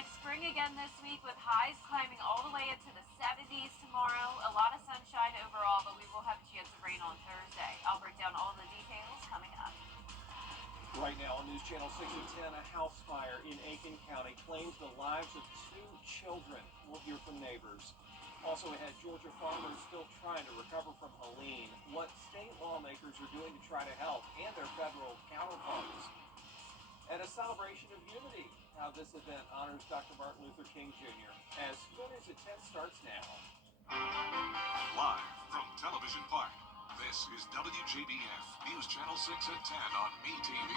like spring again this week with highs climbing all the way into the 70s tomorrow. A lot of sunshine overall, but we will have a chance of rain on Thursday. I'll break down all the details coming up. Right now on News Channel 6 and 10, a house fire in Aiken County claims the lives of 2 children. We'll hear from neighbors. Also ahead, Georgia farmers still trying to recover from Helene. What state lawmakers are doing to try to help, and their federal counterparts. And a celebration of unity. How this event honors Dr. Martin Luther King Jr. As soon as 10 starts now. Live from Television Park, this is WJBF News Channel 6 at 10 on MeTV.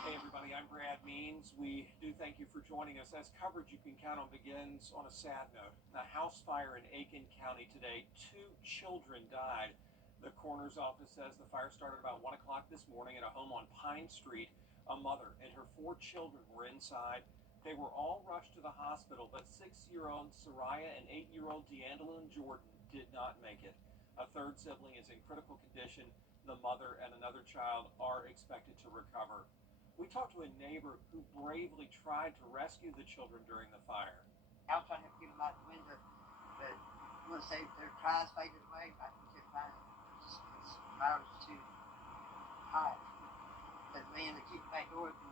Hey everybody, I'm Brad Means. We do thank you for joining us. As coverage you can count on begins on a sad note. A house fire in Aiken County today. 2 children died. The coroner's office says the fire started about 1 o'clock this morning at a home on Pine Street. A mother and her 4 children were inside. They were all rushed to the hospital, but 6-year-old Soraya and 8-year-old D'Angelo Jordan did not make it. A third sibling is in critical condition. The mother and another child are expected to recover. We talked to a neighbor who bravely tried to rescue the children during the fire. I was trying to get them out the window, but once their cries faded away, I couldn't find them. The fire was too hot. But the man that kicked the back door open,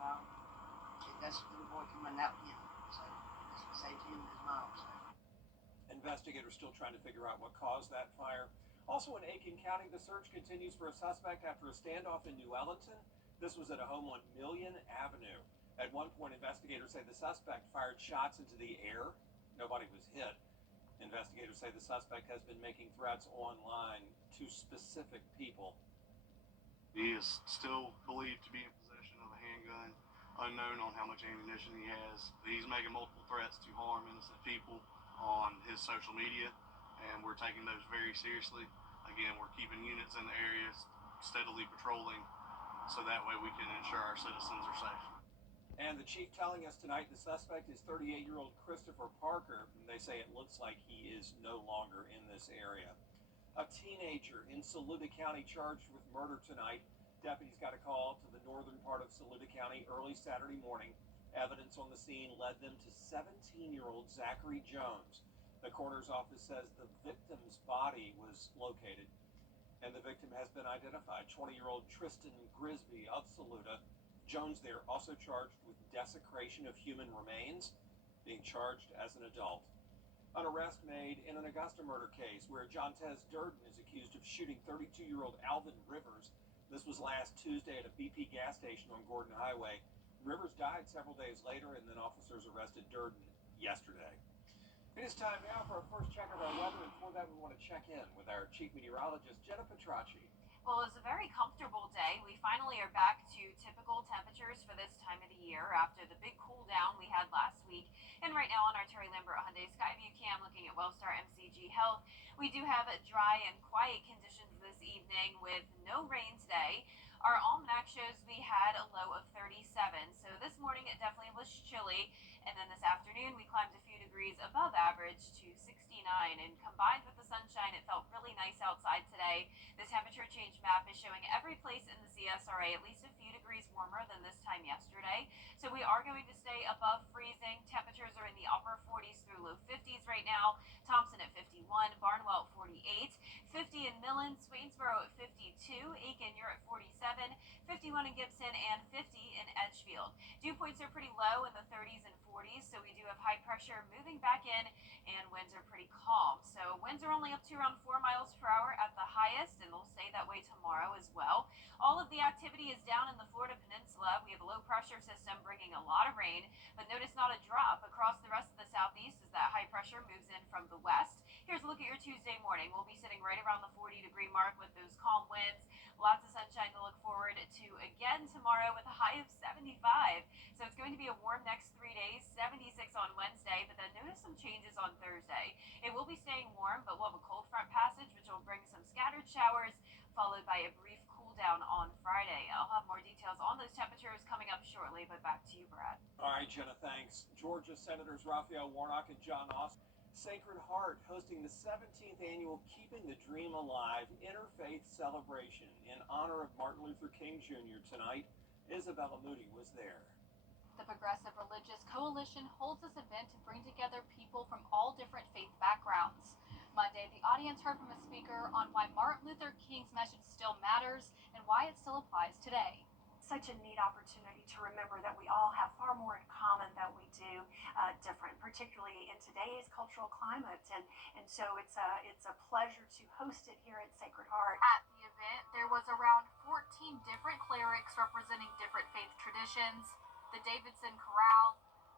that's the little boy coming out with him. So that's what saved him and his mom. So. Investigators still trying to figure out what caused that fire. Also in Aiken County, the search continues for a suspect after a standoff in New Ellenton. This was at a home on Million Avenue. At one point, investigators say the suspect fired shots into the air. Nobody was hit. Investigators say the suspect has been making threats online to specific people. He is still believed to be in possession of a handgun. Unknown on how much ammunition he has. He's making multiple threats to harm innocent people on his social media, and we're taking those very seriously. Again, we're keeping units in the area, steadily patrolling, so that way we can ensure our citizens are safe. And the chief telling us tonight the suspect is 38-year-old Christopher Parker, and they say it looks like he is no longer in this area. A teenager in Saluda County charged with murder tonight. Deputies got a call to the northern part of Saluda County early Saturday morning. Evidence on the scene led them to 17-year-old Zachary Jones. The coroner's office says the victim's body was located, and the victim has been identified. 20-year-old Tristan Grisby of Saluda. Jones there also charged with desecration of human remains, being charged as an adult. An arrest made in an Augusta murder case where Jontez Durden is accused of shooting 32-year-old Alvin Rivers. This was last Tuesday at a BP gas station on Gordon Highway. Rivers died several days later, and then officers arrested Durden yesterday. It is time now for our first check of our weather, and for that we want to check in with our chief meteorologist, Jenna Petracci. Well, it was a very comfortable day. We finally are back to typical temperatures for this time of the year after the big cool down we had last week. And right now on our Terry Lambert Hyundai Skyview cam looking at Wellstar MCG Health, we do have dry and quiet conditions this evening with no rain today. Our almanac shows we had a low of 37, so this morning it definitely was chilly, and then this afternoon we climbed a few degrees above average to 69, and combined with the sunshine, it felt really nice outside today. The temperature change map is showing every place in the CSRA at least a few degrees warmer than this time yesterday, so we are going to stay above freezing. Temperatures are in the upper 40s through low 50s right now. Thompson at 51, Barnwell at 48, 50 in Millen, Swainsboro at 52, Aiken, you're at 47, 51 in Gibson, and 50 in Edgefield. Dew points are pretty low in the 30s and 40s, so we do have high pressure moving back in, and winds are pretty calm. So winds are only up to around 4 miles per hour at the highest, and they'll stay that way tomorrow as well. All of the activity is down in the Florida Peninsula. We have a low pressure system bringing a lot of rain, but notice not a drop across the rest of the southeast as that high pressure moves in from the west. Here's a look at your Tuesday morning. We'll be sitting right around the 40-degree mark with those calm winds. Lots of sunshine to look forward to again tomorrow with a high of 75. So it's going to be a warm next 3 days, 76 on Wednesday, but then notice some changes on Thursday. It will be staying warm, but we'll have a cold front passage, which will bring some scattered showers, followed by a brief cool down on Friday. I'll have more details on those temperatures coming up shortly, but back to you, Brad. All right, Jenna, thanks. Georgia Senators Raphael Warnock and John Austin. Sacred Heart hosting the 17th annual Keeping the Dream Alive Interfaith Celebration in honor of Martin Luther King Jr. tonight. Isabella Moody was there. The Progressive Religious Coalition holds this event to bring together people from all different faith backgrounds. Monday, the audience heard from a speaker on why Martin Luther King's message still matters and why it still applies today. Such a neat opportunity to remember that we all have far more in common than we do different, particularly in today's cultural climate. And so it's a pleasure to host it here at Sacred Heart. At the event, there was around 14 different clerics representing different faith traditions. The Davidson Chorale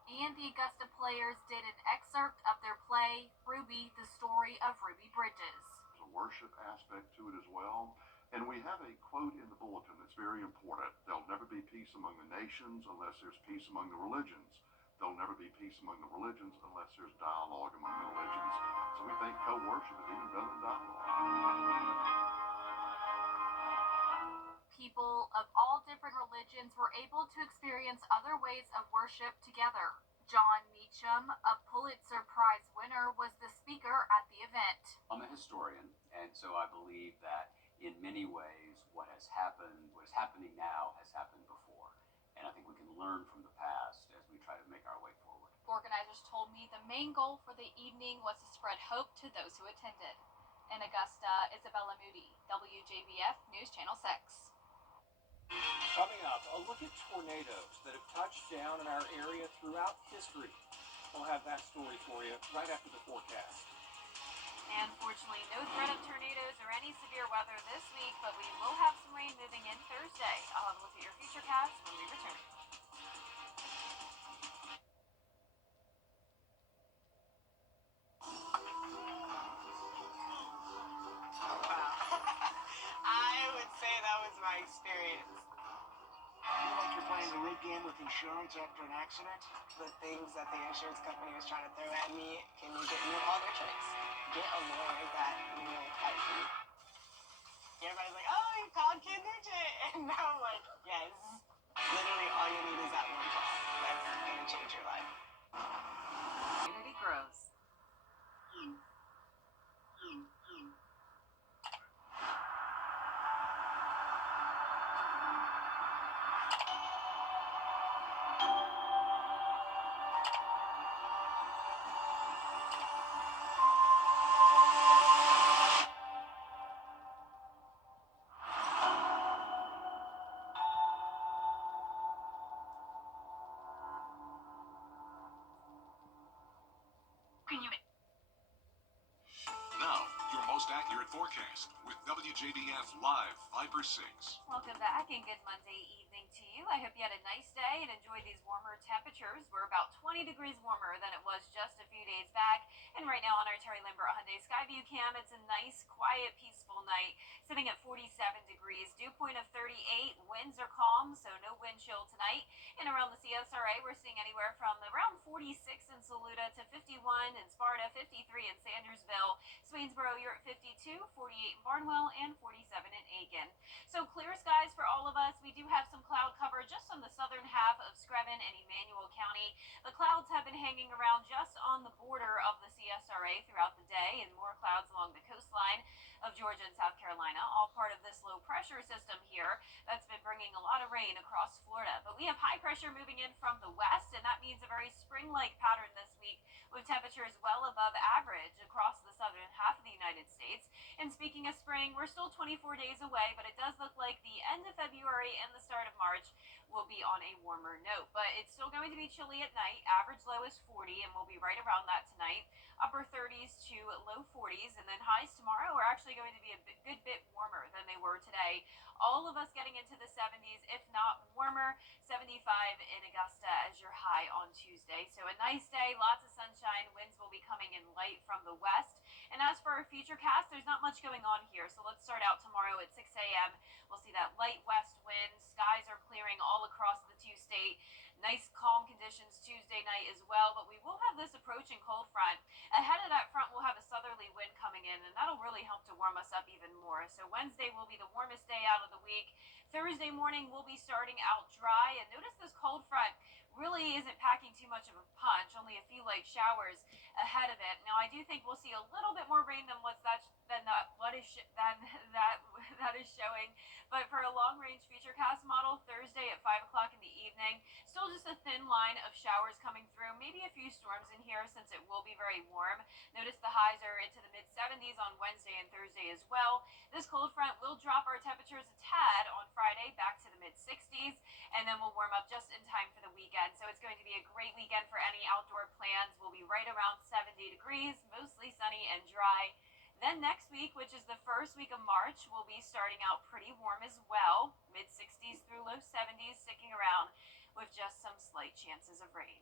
and the Augusta Players did an excerpt of their play, Ruby, the Story of Ruby Bridges. There's a worship aspect to it as well. And we have a quote in the bulletin that's very important. There'll never be peace among the nations unless there's peace among the religions. There'll never be peace among the religions unless there's dialogue among the religions. So we think co-worship is even better than dialogue. People of all different religions were able to experience other ways of worship together. John Meacham, a Pulitzer Prize winner, was the speaker at the event. I'm a historian, and so I believe that in many ways what is happening now has happened before. And I think we can learn from the past as we try to make our way forward. Organizers told me the main goal for the evening was to spread hope to those who attended. In Augusta, Isabella Moody, WJBF News Channel 6. Coming up, a look at tornadoes that have touched down in our area throughout history. We'll have that story for you right after the forecast. And fortunately, no threat of tornadoes or any severe weather this week, but we will have some rain moving in Thursday. I'll have a look at your futurecast when we return. I would say that was my experience. Feel like you're playing the rig game with insurance after an accident? The things that the insurance company was trying to throw at me, can you get me all their tricks? Get a lawyer that will fight for you. Everybody's like, oh, you called Kid Nugent. And I'm like, yes. Literally, all you need is that one call. That's going to change your life. Community grows. Now, your most accurate forecast with WJBF Live Fiber 6. Welcome back and good Monday evening to you. I hope you had a nice day and enjoyed these warmer temperatures. We're about 20 degrees warmer than it was just a few days back. And right now on our Terry Lambert Hyundai Skyview cam, it's a nice, quiet, peaceful night, sitting at 47 degrees. Dew point of 38. Winds are calm, so no wind chill tonight. And around the CSRA, we're seeing anywhere from around 46 in Saluda to 51 in Sparta, 53 in Sandersville. Swainsboro, you're at 52, 48 in Barnwell, and 47 in Aiken. So clear skies for all of us. We do have some cloud cover just on the southern half of Screven and Emmanuel County. The clouds have been hanging around just on the border of the CSRA throughout the day, and more clouds along the coastline of Georgia and South Carolina, all part of this low pressure system here that's been bringing a lot of rain across Florida. But we have high pressure moving in from the west, and that means a very spring-like pattern this week with temperatures well above average across the southern half of the United States. And speaking of spring, we're still 24 days away, but it does look like the end of February and the start of March will be on a warmer note. But it's still going to be chilly at night. Average low is 40, and we'll be right around that tonight. Upper 30s to low 40s, and then highs tomorrow are actually going to be a good bit warmer than they were today. All of us getting into the 70s, if not warmer. 75 in Augusta as your high on Tuesday. So a nice day, lots of sunshine. Winds will be coming in light from the west. And as for our futurecast, there's not much going on here. So let's start out tomorrow at 6 a.m. We'll see that light west wind. Skies are clearing all across the two-state. Nice calm conditions Tuesday night as well, but we will have this approaching cold front. Ahead of that front, we'll have a southerly wind coming in, and that'll really help to warm us up even more. So Wednesday will be the warmest day out of the week. Thursday morning, we'll be starting out dry, and notice this cold front really isn't packing too much of a punch, only a few light showers ahead of it. Now, I do think we'll see a little bit more rain than that is showing. But for a long-range Futurecast model, Thursday at 5 o'clock in the evening, still just a thin line of showers coming through. Maybe a few storms in here since it will be very warm. Notice the highs are into the mid-70s on Wednesday and Thursday as well. This cold front will drop our temperatures a tad on Friday back to the mid-60s, and then we'll warm up just in time for the weekend. So it's going to be a great weekend for any outdoor plans. We'll be right around 70 degrees, mostly sunny and dry. Then next week, which is the first week of March, will be starting out pretty warm as well. Mid-60s through low 70s, sticking around with just some slight chances of rain.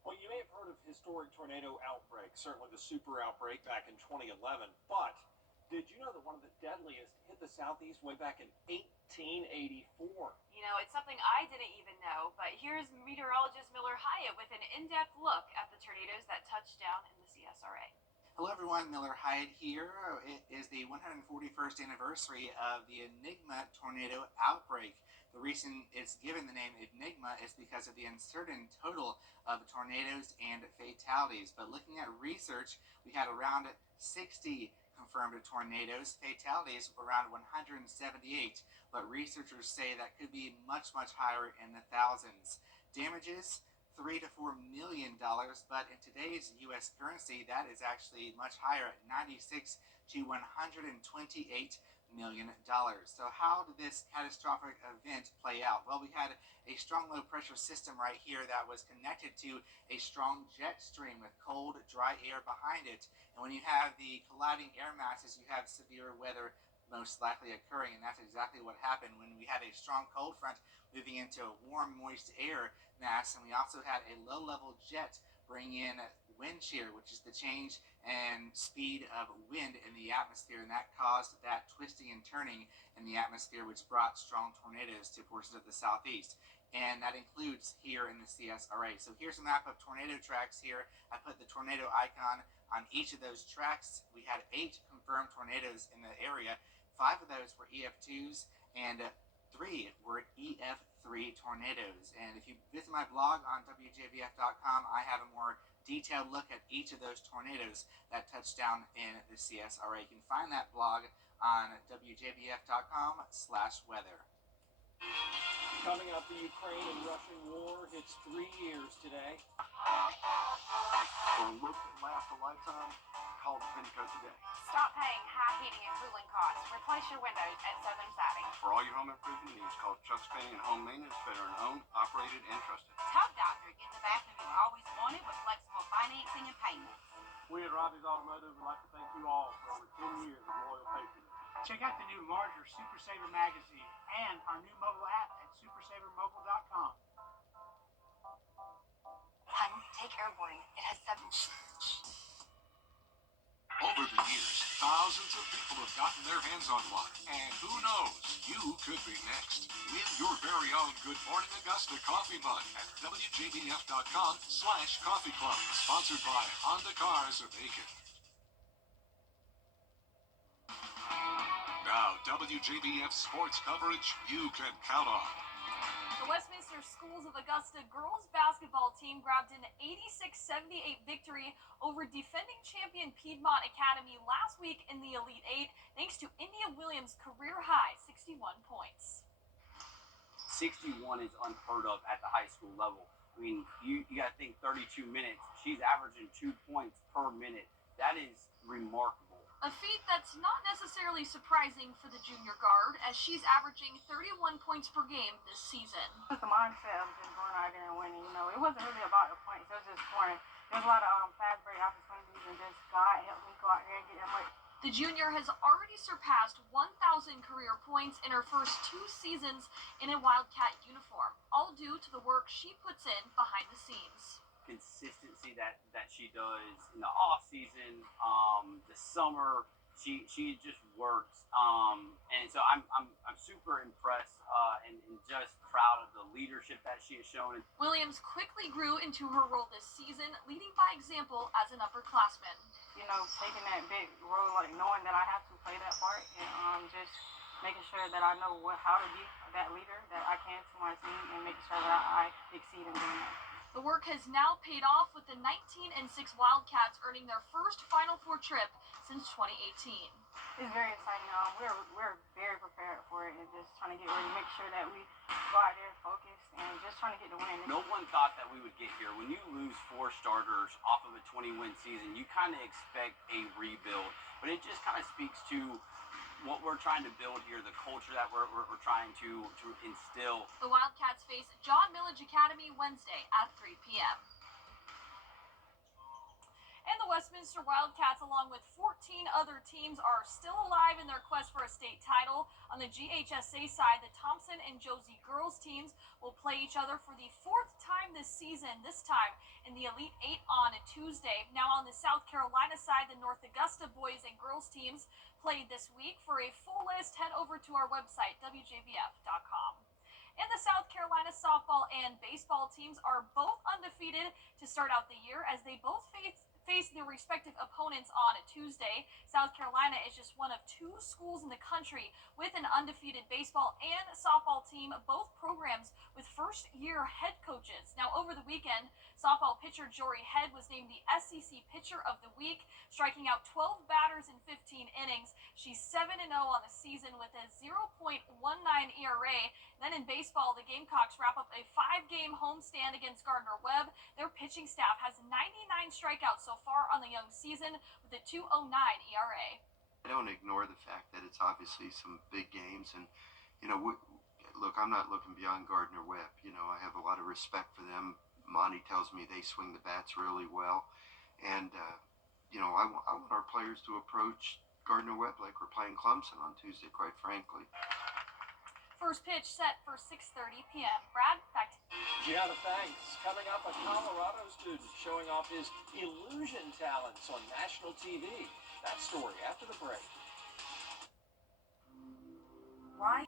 Well, you may have heard of historic tornado outbreaks, certainly the super outbreak back in 2011, but did you know that one of the deadliest hit the southeast way back in 1884? You know, it's something I didn't even know, but here's meteorologist Miller Hyatt with an in-depth look at the tornadoes that touched down in the CSRA. Hello everyone, Miller Hyatt here. It is the 141st anniversary of the Enigma tornado outbreak. The reason it's given the name Enigma is because of the uncertain total of tornadoes and fatalities. But looking at research, we had around 60 confirmed tornadoes, fatalities around 178. But researchers say that could be much higher in the thousands. Damages, $3 to $4 million, but in today's U.S. currency, that is actually much higher at $96 to $128 million. So how did this catastrophic event play out? Well, we had a strong low pressure system right here that was connected to a strong jet stream with cold, dry air behind it. And when you have the colliding air masses, you have severe weather most likely occurring, and that's exactly what happened when we had a strong cold front moving into a warm, moist air mass, and we also had a low-level jet bring in wind shear, which is the change in speed of wind in the atmosphere, and that caused that twisting and turning in the atmosphere, which brought strong tornadoes to portions of the southeast. And that includes here in the CSRA. So here's a map of tornado tracks here. I put the tornado icon on each of those tracks. We had 8 confirmed tornadoes in the area. 5 of those were EF2s, and 3 were EF3 tornadoes. And if you visit my blog on WJBF.com, I have a more detailed look at each of those tornadoes that touched down in the CSRA. You can find that blog on WJBF.com/weather. Coming up, the Ukraine and Russian war hits 3 years today. For a look that lasts a lifetime, call the Pinnacle today. Stop paying high heating and cooling costs. Replace your windows at Southern Siding. For all your home improvement needs, call Chuck's Painting and Home Maintenance, veteran-owned, operated, and trusted. Top Doctor gets the bathroom you've always wanted with flexible financing and payments. We at Robbie's Automotive would like to thank you all for over 10 years of loyal patronage. Check out the new larger Super Saver magazine and our new mobile app at supersavermobile.com. Hun, take airborne. It has 7 Sense. Over the years, thousands of people have gotten their hands on one. And who knows, you could be next. Win your very own Good Morning Augusta coffee mug at WJBF.com/coffee club. Sponsored by Honda Cars of Aiken. Now, WJBF sports coverage you can count on. The Westminster Schools of Augusta girls basketball team grabbed an 86-78 victory over defending champion Piedmont Academy last week in the Elite Eight, thanks to India Williams' career-high 61 points. 61 is unheard of at the high school level. I mean, you got to think 32 minutes. She's averaging 2 points per minute. That is remarkable. A feat that's not necessarily surprising for the junior guard, as she's averaging 31 points per game this season. It's the mindset of just going out there and winning. You know, it wasn't really about the points. It was just scoring. There's a lot of fast break opportunities, and just God helped me go out there and get that much. The junior has already surpassed 1,000 career points in her first 2 seasons in a Wildcat uniform, all due to the work she puts in behind the scenes. Consistency that she does in the off season, the summer, she just works, and so I'm super impressed and just proud of the leadership that she has shown. Williams quickly grew into her role this season, leading by example as an upperclassman. You know, taking that big role, like knowing that I have to play that part, and just making sure that I know how to be that leader that I can to my team, and making sure that I exceed in doing that. The work has now paid off with the 19-6 Wildcats earning their first Final Four trip since 2018. It's very exciting. We're very prepared for it and just trying to get ready, make sure that we go out there focused and just trying to get the win. No one thought that we would get here. When you lose 4 starters off of a 20-win season, you kind of expect a rebuild. But it just kind of speaks to what we're trying to build here, the culture that we're trying to instill. The Wildcats face John Millage Academy Wednesday at 3 p.m. And the Westminster Wildcats, along with 14 other teams, are still alive in their quest for a state title. On the GHSA side, the Thompson and Josie girls teams will play each other for the 4th time this season, this time in the Elite 8 on a Tuesday. Now on the South Carolina side, the North Augusta boys and girls teams played this week. For a full list, head over to our website, WJBF.com. And the South Carolina softball and baseball teams are both undefeated to start out the year as they both face their respective opponents on a Tuesday. South Carolina is just one of 2 schools in the country with an undefeated baseball and softball team, both programs with first-year head coaches. Now, over the weekend, softball pitcher Jory Head was named the SEC Pitcher of the Week, striking out 12 batters in 15 innings. She's 7-0 on the season with a 0.19 ERA. Then in baseball, the Gamecocks wrap up a 5-game homestand against Gardner-Webb. Their pitching staff has 99 strikeouts so far on the young season with a 2.09 ERA. I don't ignore the fact that it's obviously some big games, and look, I'm not looking beyond Gardner-Webb. I have a lot of respect for them. Monty tells me they swing the bats really well, and I want our players to approach Gardner-Webb like we're playing Clemson on Tuesday, quite frankly. First pitch set for 6:30 p.m. Brad, back to you. Gianna, thanks. Coming up, a Colorado student showing off his illusion talents on national TV. That story after the break. Right.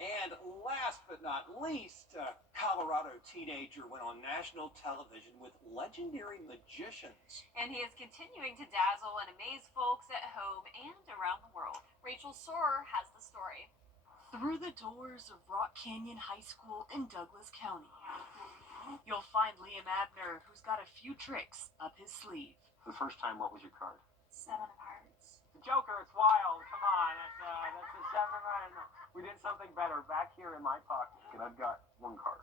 And last but not least, a Colorado teenager went on national television with legendary magicians. And he is continuing to dazzle and amaze folks at home and around the world. Rachel Sorer has the story. Through the doors of Rock Canyon High School in Douglas County, you'll find Liam Abner, who's got a few tricks up his sleeve. The first time, what was your card? 7 of hearts. The Joker, it's wild. Come on, that's the 7 of hearts. No, we did something better back here in my pocket, and I've got 1 card.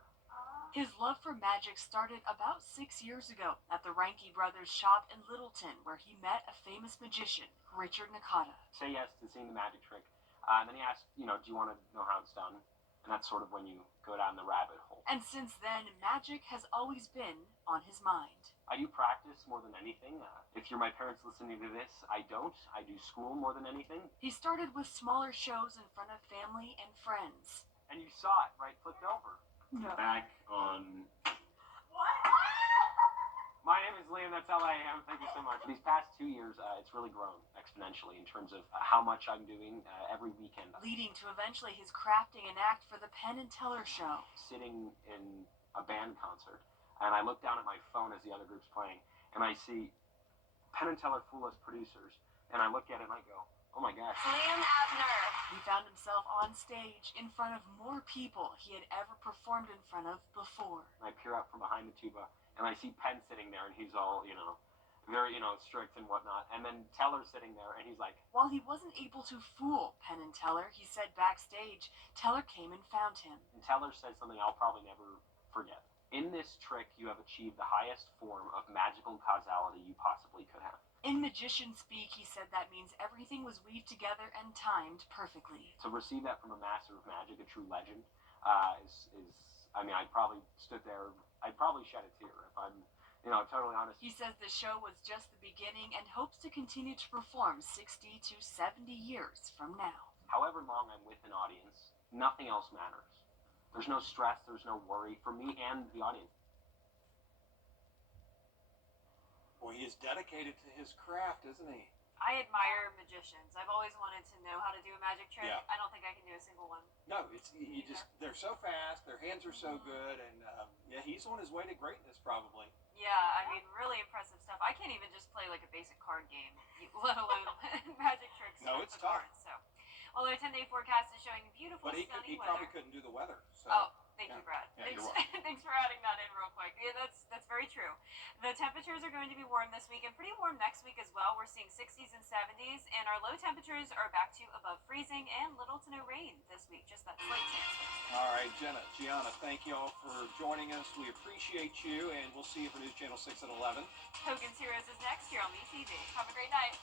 His love for magic started about 6 years ago at the Ranke Brothers shop in Littleton, where he met a famous magician, Richard Nakata. Say yes to seeing the magic trick. And then he asked, do you want to know how it's done? And that's sort of when you go down the rabbit hole. And since then, magic has always been on his mind. I do practice more than anything. If you're my parents listening to this, I don't. I do school more than anything. He started with smaller shows in front of family and friends. And you saw it, right? Flipped over. No. Back on... My name is Liam, that's how I am. Thank you so much. These past 2 years, it's really grown exponentially in terms of how much I'm doing every weekend. Leading to eventually his crafting an act for the Penn and Teller show. Sitting in a band concert, and I look down at my phone as the other group's playing, and I see Penn and Teller Fool Us producers, and I look at it and I go, oh my gosh. Liam Abner. He found himself on stage in front of more people he had ever performed in front of before. I peer out from behind the tuba, and I see Penn sitting there, and he's all, very, strict and whatnot. And then Teller's sitting there, and he's like... While he wasn't able to fool Penn and Teller, he said backstage, Teller came and found him. And Teller said something I'll probably never forget. In this trick, you have achieved the highest form of magical causality you possibly could have. In magician speak, he said that means everything was weaved together and timed perfectly. To receive that from a master of magic, a true legend, I probably stood there, I'd probably shed a tear if I'm, totally honest. He says the show was just the beginning and hopes to continue to perform 60 to 70 years from now. However long I'm with an audience, nothing else matters. There's no stress, there's no worry for me and the audience. Boy, he is dedicated to his craft, isn't he? I admire magicians. I've always wanted to know how to do a magic trick. Yeah. I don't think I can do a single one. No, they're so fast, their hands are so good, and he's on his way to greatness probably. Yeah, I mean, really impressive stuff. I can't even just play like a basic card game, let alone magic tricks. No, it's tough. Cards, so. Well, their 10-day forecast is showing beautiful, But he sunny probably weather. couldn't do the weather. So. Oh, Thank you, Brad. Yeah, Thanks, you're welcome. thanks for adding that in real quick. Yeah, that's very true. The temperatures are going to be warm this week and pretty warm next week as well. We're seeing 60s and 70s, and our low temperatures are back to above freezing and little to no rain this week. Just that slight chance. All right, Gianna, thank you all for joining us. We appreciate you, and we'll see you for News Channel 6 at 11. Hogan's Heroes is next here on WTV. Have a great night.